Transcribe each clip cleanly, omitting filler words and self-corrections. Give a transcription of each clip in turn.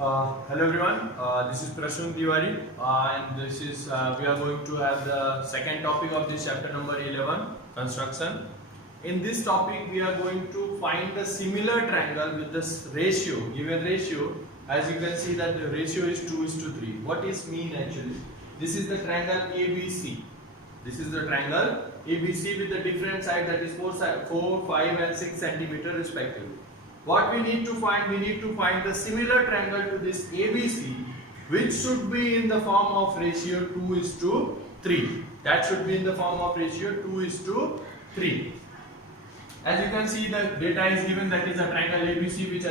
Hello everyone, this is Prasun Tiwari and this is we are going to have the second topic of this chapter number 11, construction. In this topic we are going to find the similar triangle with this ratio, given ratio. As you can see that the ratio is 2:3. What is mean actually? This is the triangle ABC. This is the triangle ABC with the different side, that is 4, 5 and 6 centimeter respectively. What we need to find? We need to find the similar triangle to this ABC, which should be in the form of ratio 2:3. That should be in the form of ratio 2:3. As you can see, the data is given, that is a triangle ABC which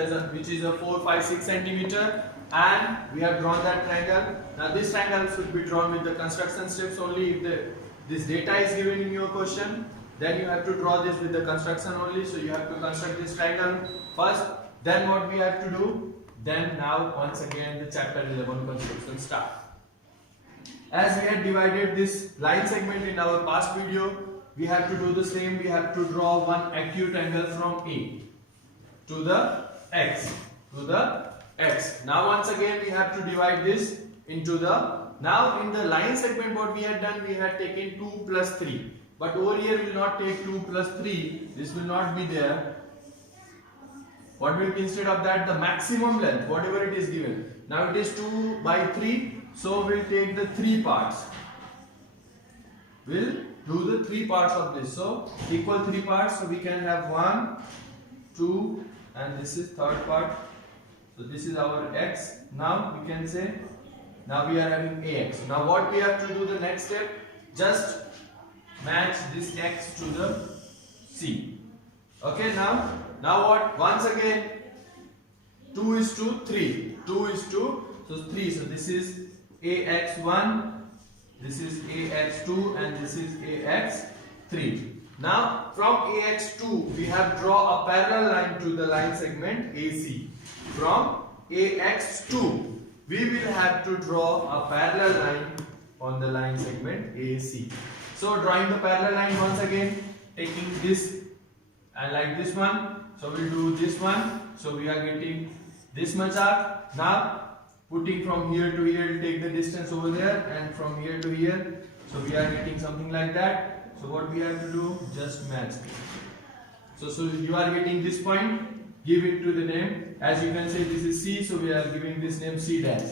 is a 4, 5, 6 centimeter, and we have drawn that triangle. Now this triangle should be drawn with the construction steps only. If this data is given in your question, then you have to draw this with the construction only. So you have to construct this triangle first. Then what we have to do? Then now once again the chapter 11 construction start. As we had divided this line segment in our past video, we have to do the same. We have to draw one acute angle from A to the X. Now once again we have to divide this into the. Now in the line segment what we had done, we had taken 2 plus 3. But over here we will not take 2 plus 3. This will not be there. What will be instead of that? The maximum length, whatever it is given. Now it is 2 by 3. So we'll take the 3 parts. We'll do the 3 parts of this. So equal 3 parts. So we can have 1, 2, and this is third part. So this is our X. Now we can say, now we are having AX. Now what we have to do the next step? Just match this X to the C. Okay, now what? Once again 2:3. 3. So this is AX1, this is AX2, and this is AX3. Now from AX2 we have draw a parallel line to the line segment AC. From AX2 we will have to draw a parallel line on the line segment AC. So drawing the parallel line once again, taking this and like this one. So we'll do this one. So we are getting this much arc. Now putting from here to here, we'll take the distance over there, and from here to here. So we are getting something like that. So what we have to do? Just match. So you are getting this point. Give it to the name. As you can say, this is C. So we are giving this name C dash.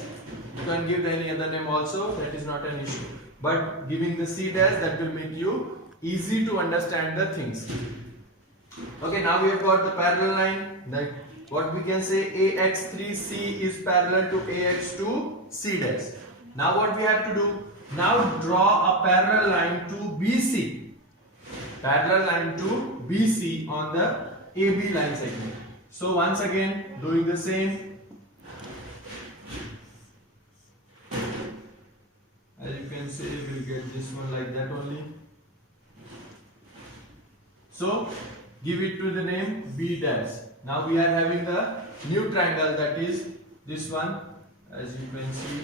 You can give any other name also. That is not an issue. But giving the C dash, that will make you easy to understand the things. Okay, now we have got the parallel line. Like what we can say, AX3C is parallel to AX2C dash. Now what we have to do? Now draw a parallel line to BC. Parallel line to BC on the AB line segment. So once again doing the same. As you can see, we'll get this one like that only. So give it to the name B dash. Now we are having the new triangle, that is this one. As you can see,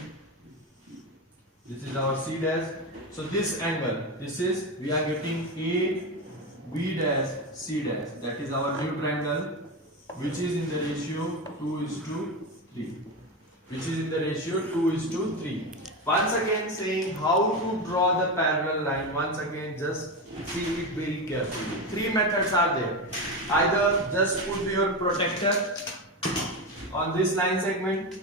this is our C dash. So this angle, this is, we are getting A B dash C dash. That is our new triangle, which is in the ratio 2:3. Once again saying how to draw the parallel line. Once again, just see it very carefully. 3 methods are there. Either just put your protector on this line segment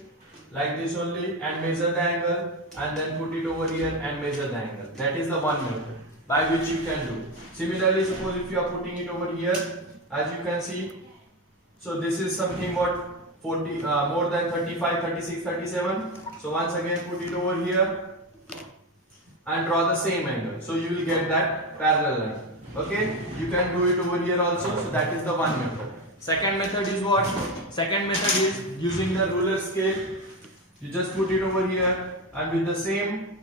like this only and measure the angle, and then put it over here and measure the angle. That is the one method by which you can do. Similarly, suppose if you are putting it over here, as you can see, so this is something what 40 more than 35, 36, 37. So once again put it over here and draw the same angle. So you will get that parallel line. Okay, you can do it over here also. So that is the one method. Second method is what? Second method is using the ruler scale. You just put it over here and with the same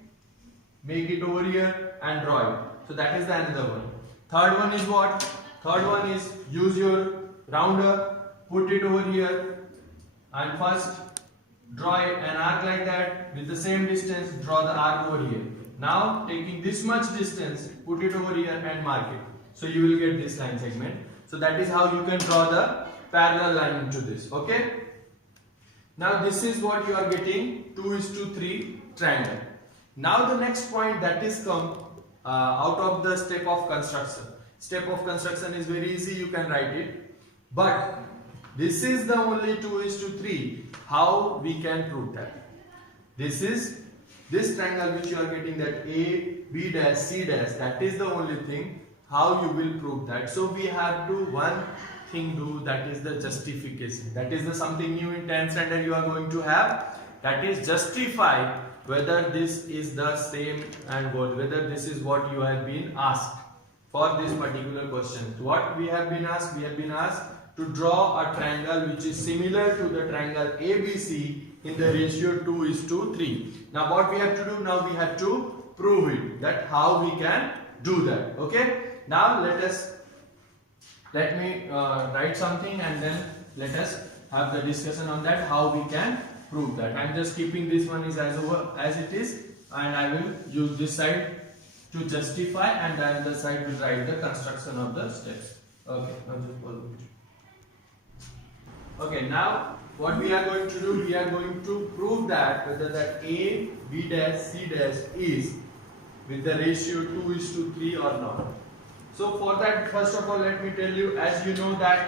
make it over here and draw it. So that is the another one. Third one is what? Third one is use your rounder, put it over here and first draw an arc like that. With the same distance, draw the arc over here. Now taking this much distance, put it over here and mark it. So you will get this line segment. So that is how you can draw the parallel line into this. Okay. Now this is what you are getting 2:3 triangle. Now the next point that is come out of the step of construction. Step of construction is very easy, you can write it. But this is the only 2:3. How we can prove that? This is this triangle which you are getting, that A, B dash, C dash, that is the only thing. How you will prove that? So we have to one thing do, that is the justification. That is the something new in 10th standard you are going to have. That is justify whether this is the same and whether this is what you have been asked for this particular question. What we have been asked? We have been asked to draw a triangle which is similar to the triangle ABC in the ratio 2:3. Now what we have to do? Now we have to prove it, that how we can do that. Okay. Now let me write something and then let us have the discussion on that, how we can prove that. I am just keeping this one is as it is, and I will use this side to justify and the other side will write the construction of the steps. Okay, now just follow it. Okay, now what we are going to do, we are going to prove that whether that A, B dash, C dash is with the ratio 2:3 or not. So for that, first of all, let me tell you, as you know that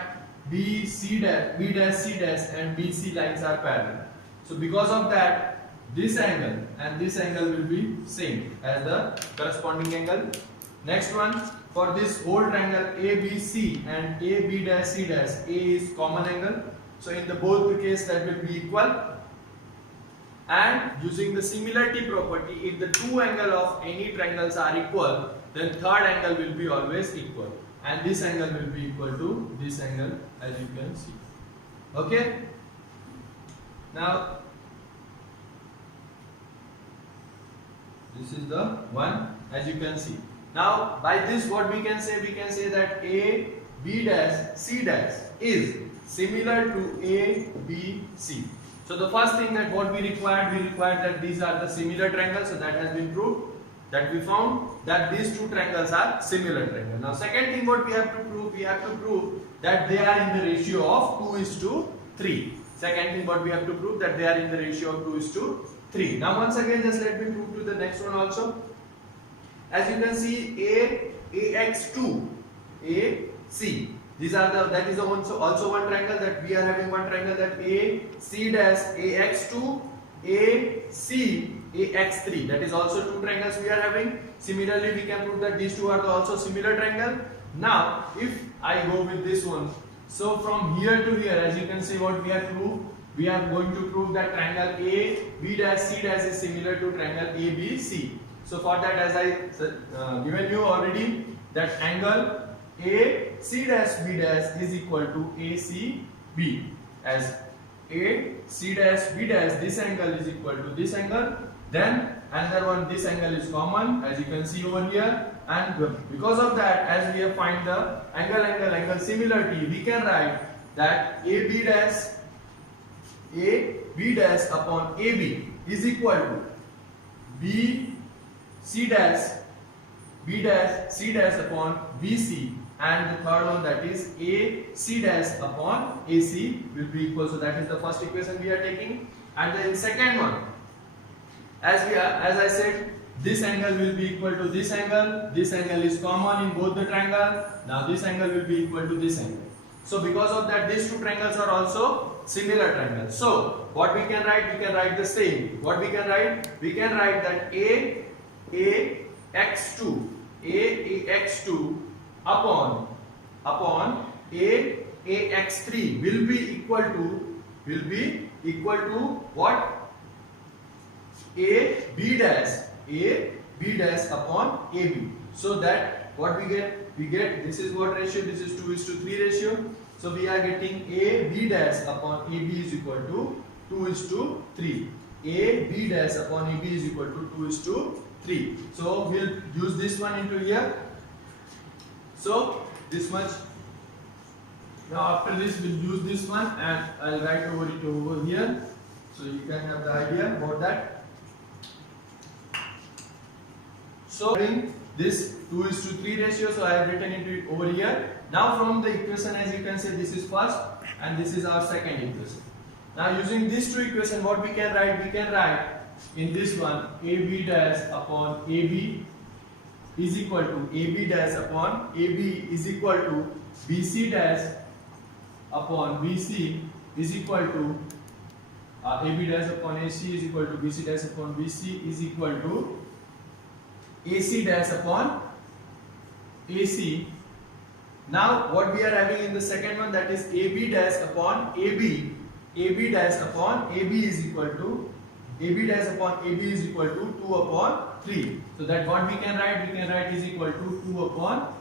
B dash, C dash and BC lines are parallel. So because of that, this angle and this angle will be same as the corresponding angle. Next one, for this whole triangle ABC and AB dash C dash, A is common angle. So in the both the case that will be equal. And using the similarity property, if the two angles of any triangles are equal, then third angle will be always equal, and this angle will be equal to this angle, as you can see. Okay. Now this is the one, as you can see. Now by this what we can say? We can say that A, B dash, C dash is similar to A, B, C. So the first thing that what we required that these are the similar triangles. So that has been proved. That we found that these two triangles are similar triangles. Now second thing what we have to prove, that they are in the ratio of 2:3. Second thing what we have to prove, that they are in the ratio of 2:3. Now once again just let me prove to the next one also. As you can see, AX2, AC. These are that is also one triangle, that we are having one triangle, that AC dash AX2, AC AX3, that is also two triangles we are having. Similarly, we can prove that these two are also similar triangle. Now, if I go with this one, so from here to here, as you can see, what we have proved, we are going to prove that triangle A, B dash, C dash is similar to triangle A, B, C. So for that, as I given you already, that angle A, C dash, B dash is equal to A, C, B, as A, C dash, B dash, this angle is equal to this angle. Then another one, this angle is common, as you can see over here, and because of that, as we have find the angle similarity, we can write that AB dash upon AB is equal to C dash, B dash, C dash upon BC, and the third one, that is AC dash upon AC will be equal. So that is the first equation we are taking, and then second one, as I said, this angle will be equal to this angle. This angle is common in both the triangle. Now this angle will be equal to this angle. So because of that, these two triangles are also similar triangles. So what we can write? We can write the same. What we can write? We can write that AX2 upon AX3 will be equal to what? AB dash upon AB. So that what we get this is what ratio? This is 2:3 ratio. So we are getting AB dash upon AB is equal to 2:3. AB dash upon AB is equal to 2:3. So we'll use this one into here. So this much. Now after this we'll use this one and I'll write over here, so you can have the idea about that. So in this 2:3 ratio, so I have written it over here. Now from the equation, as you can see, this is first and this is our second equation. Now using these two equations, what we can write? We can write in this one AB dash upon AB is equal to AB dash upon AB is equal to BC dash upon BC is equal to AB dash upon AC is equal to BC dash upon BC is equal to AC dash upon AC. Now what we are having in the second one, that is AB dash upon AB. AB dash upon AB is equal to AB dash upon AB is equal to 2 upon 3. So that what we can write is equal to 2 upon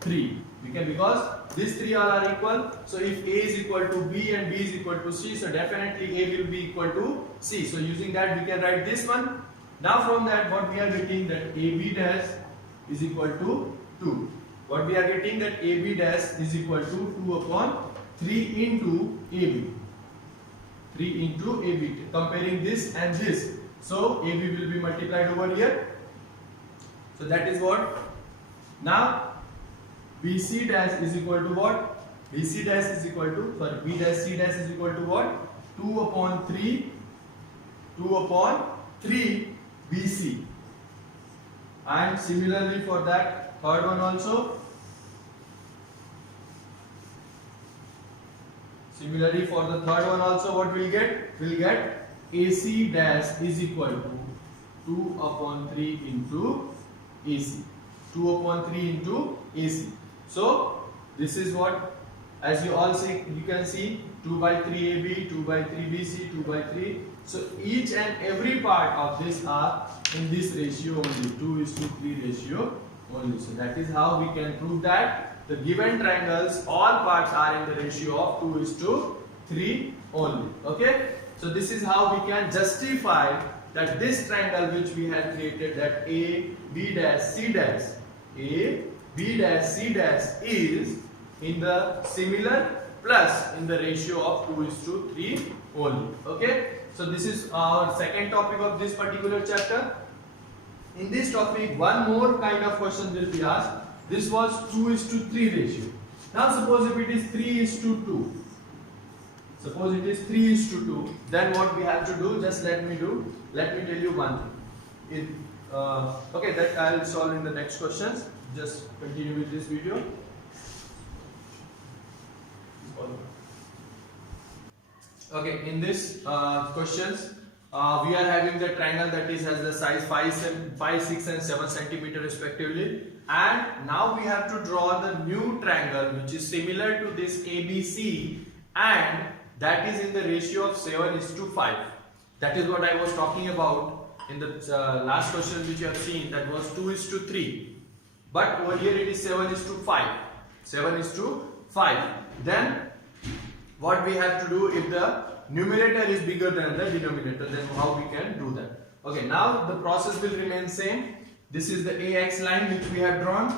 3. We can, because these three all are equal. So if A is equal to B and B is equal to C, so definitely A will be equal to C. So using that we can write this one. Now from that what we are getting, that AB dash is equal to 2. What we are getting, that AB dash is equal to 2 upon 3 into AB. 3 into AB. Comparing this and this. So AB will be multiplied over here. So that is what. Now BC dash is equal to what? BC dash is equal to, sorry, B dash C dash is equal to what? 2 upon 3 BC. And similarly for that third one also. Similarly for the third one also, what we'll get? We'll get AC dash is equal to 2 upon 3 into AC. 2 upon 3 into AC. So this is what, as you all see, you can see 2 by 3 AB, 2 by 3 BC, 2 by 3. So each and every part of this are in this ratio only, 2:3 ratio only. So that is how we can prove that the given triangles, all parts are in the ratio of 2:3 only. Okay. So this is how we can justify that this triangle which we have created, that A, B dash, C dash, A, B dash, C dash is in the similar plus in the ratio of 2:3 only. Okay. So this is our second topic of this particular chapter. In this topic, one more kind of question will be asked. This was 2:3 ratio. Now suppose if it is 3:2. Suppose it is 3:2. Then what we have to do? Just let me tell you one thing. Okay, that I will solve in the next questions. Just continue with this video. Okay, in this questions, we are having the triangle that is has the size 5, 6 and 7 centimeter respectively, and now we have to draw the new triangle which is similar to this ABC, and that is in the ratio of 7:5. That is what I was talking about in the last question which you have seen, that was 2:3, but over here it is 7:5. 7:5. Then what we have to do, if the numerator is bigger than the denominator, then how we can do that? Okay, now the process will remain same. This is the AX line which we have drawn.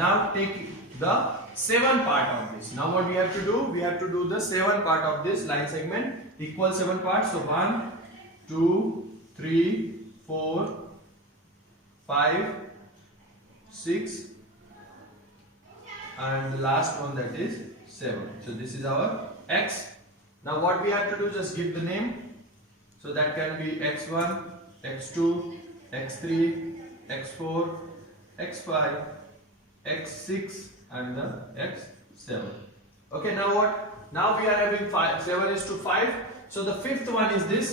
Now take the 7 part of this. Now what we have to do? We have to do the 7 part of this line segment, equal 7 parts. So 1, 2, 3, 4, 5, 6 and the last one, that is 7. So this is our X. Now what we have to do, just give the name. So that can be X1, X2, X3, X4, X5, X6 and the X7. Okay, now what? Now we are having 7:5. So the fifth one is this.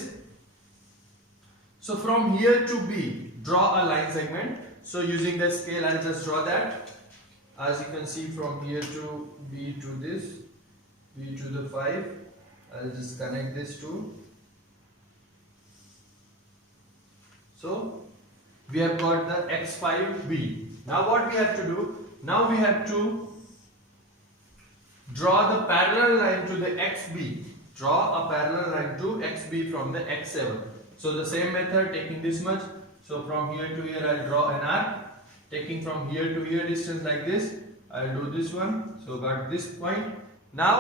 So from here to B, draw a line segment. So using the scale, I'll just draw that. As you can see, from here to B to this, B to the 5, I'll just connect this two. So we have got the X5B. Now what we have to do? Now we have to draw the parallel line to the XB. Draw a parallel line to XB from the X7. So the same method, taking this much. So from here to here, I'll draw an arc. Taking from here to here distance like this, I'll do this one. So got this point. Now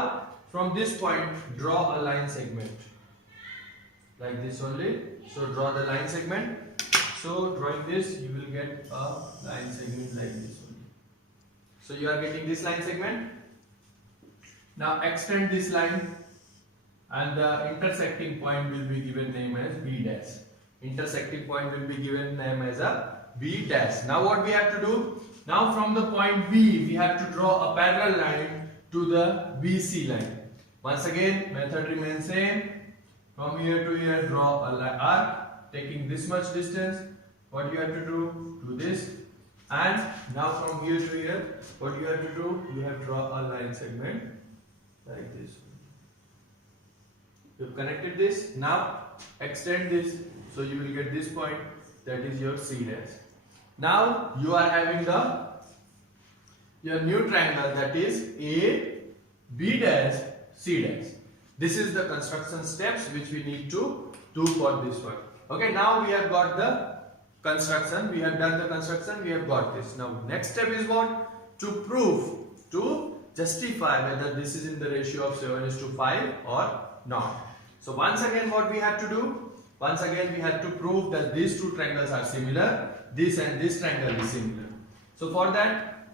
from this point, draw a line segment like this only. So draw the line segment. So drawing this, you will get a line segment like this only. So you are getting this line segment. Now extend this line and the intersecting point will be given name as B dash. Intersecting point will be given name as a B dash. Now what we have to do? Now from the point B, we have to draw a parallel line to the BC line. Once again, method remains same. From here to here, draw a arc taking this much distance. What you have to do? Do this. And now from here to here, what you have to do? You have to draw a line segment like this. You have connected this. Now extend this, so you will get this point. That is your C dash. Now you are having your new triangle, that is A, B dash, C dash. This is the construction steps which we need to do for this one. Okay, now we have got the construction, we have done the construction, we have got this. Now next step is what? To prove, to justify whether this is in the ratio of 7:5 or not. So once again what we have to do? Once again we have to prove that these two triangles are similar, this and this triangle is similar. So for that,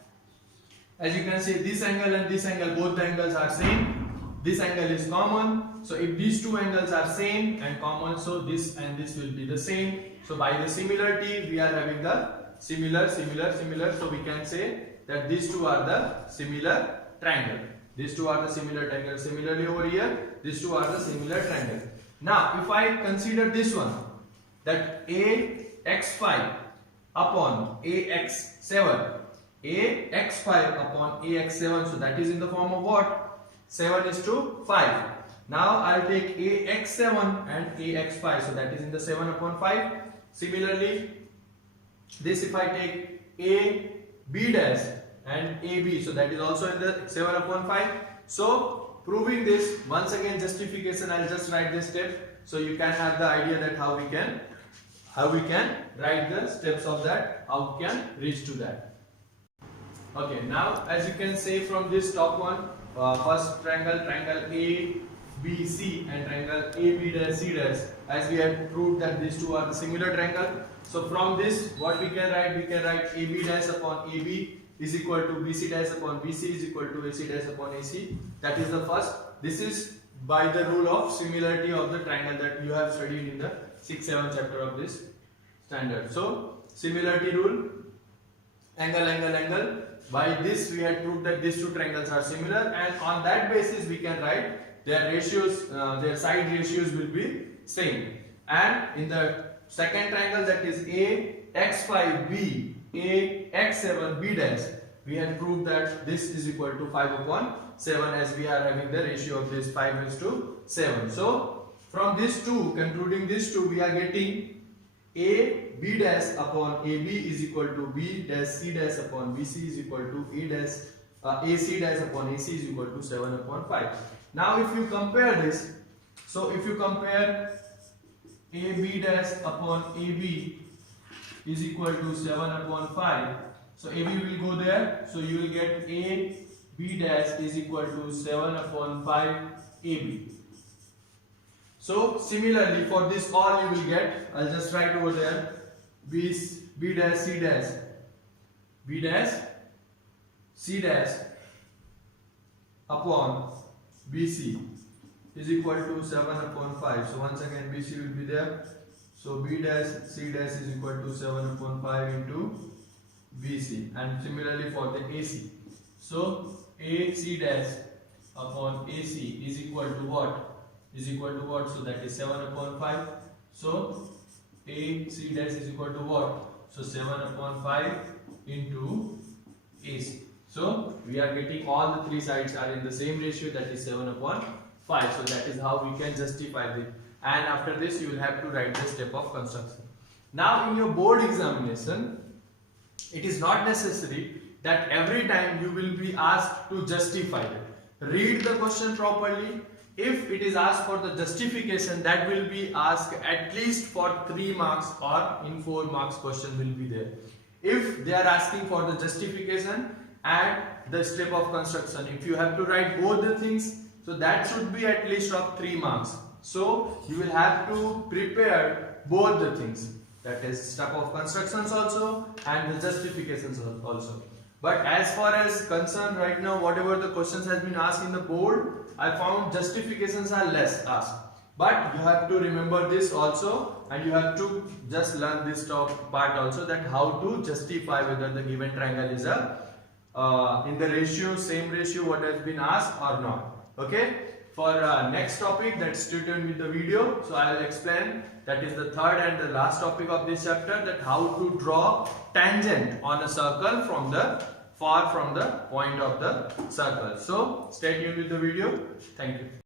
as you can see, this angle and this angle, both the angles are same. This angle is common. So if these two angles are same and common, so this and this will be the same. So by the similarity, we are having the similar. So we can say that these two are the similar triangle. These two are the similar triangle. Similarly over here, these two are the similar triangle. Now if I consider this one, that AX5 upon AX7, AX5 upon AX7, so that is in the form of what? 7:5. Now I'll take AX7 and AX5, so that is in the 7 upon 5. Similarly, this if I take AB dash and AB, so that is also in the 7 upon 5. So proving this, once again justification, I'll just write this step so you can have the idea that how we can write the steps of that, how we can reach to that. Okay, now as you can say from this top one, first triangle ABC and triangle AB dash C dash, as we have proved that these two are the similar triangle. So from this, what we can write? We can write AB dash upon AB is equal to BC dash upon BC is equal to AC dash upon AC. That is the first. This is by the rule of similarity of the triangle that you have studied in the 6th-7th chapter of this standard. So similarity rule, angle. By this we had proved that these two triangles are similar, and on that basis we can write their ratios, their side ratios will be same. And in the second triangle, that is AX5B, AX7B dash, we had proved that this is equal to 5 upon 7, as we are having the ratio of this 5:7. So from these two, concluding these two, we are getting AB dash upon AB is equal to B dash C dash upon BC is equal to AC dash upon AC is equal to 7 upon 5. Now if you compare this, so if you compare AB dash upon AB is equal to 7 upon 5, so AB will go there, so you will get AB dash is equal to 7 upon 5 AB. So similarly for this all you will get, I'll just write over there, B dash C dash, B dash C dash upon BC is equal to 7 upon 5. So once again BC will be there. So B dash C dash is equal to 7 upon 5 into BC. And similarly for the AC. So AC dash upon AC is equal to what? Is equal to what? So that is 7 upon 5. So AC dash is equal to what? So 7 upon 5 into AC. So we are getting all the three sides are in the same ratio, that is 7 upon 5. So that is how we can justify this. And after this you will have to write the step of construction. Now in your board examination, it is not necessary that every time you will be asked to justify it. Read the question properly. If it is asked for the justification, that will be asked at least for 3 marks, or in 4 marks question will be there. If they are asking for the justification and the step of construction, if you have to write both the things, so that should be at least of 3 marks. So you will have to prepare both the things, that is step of constructions also and the justifications also. But as far as concerned right now, whatever the questions has been asked in the board, I found justifications are less asked. But you have to remember this also, and you have to just learn this part also, that how to justify whether the given triangle is a in the ratio, same ratio what has been asked or not. Okay. For next topic, that stay tuned with the video. So I will explain, that is the third and the last topic of this chapter, that how to draw tangent on a circle from the far from the point of the circle. So stay tuned with the video. Thank you.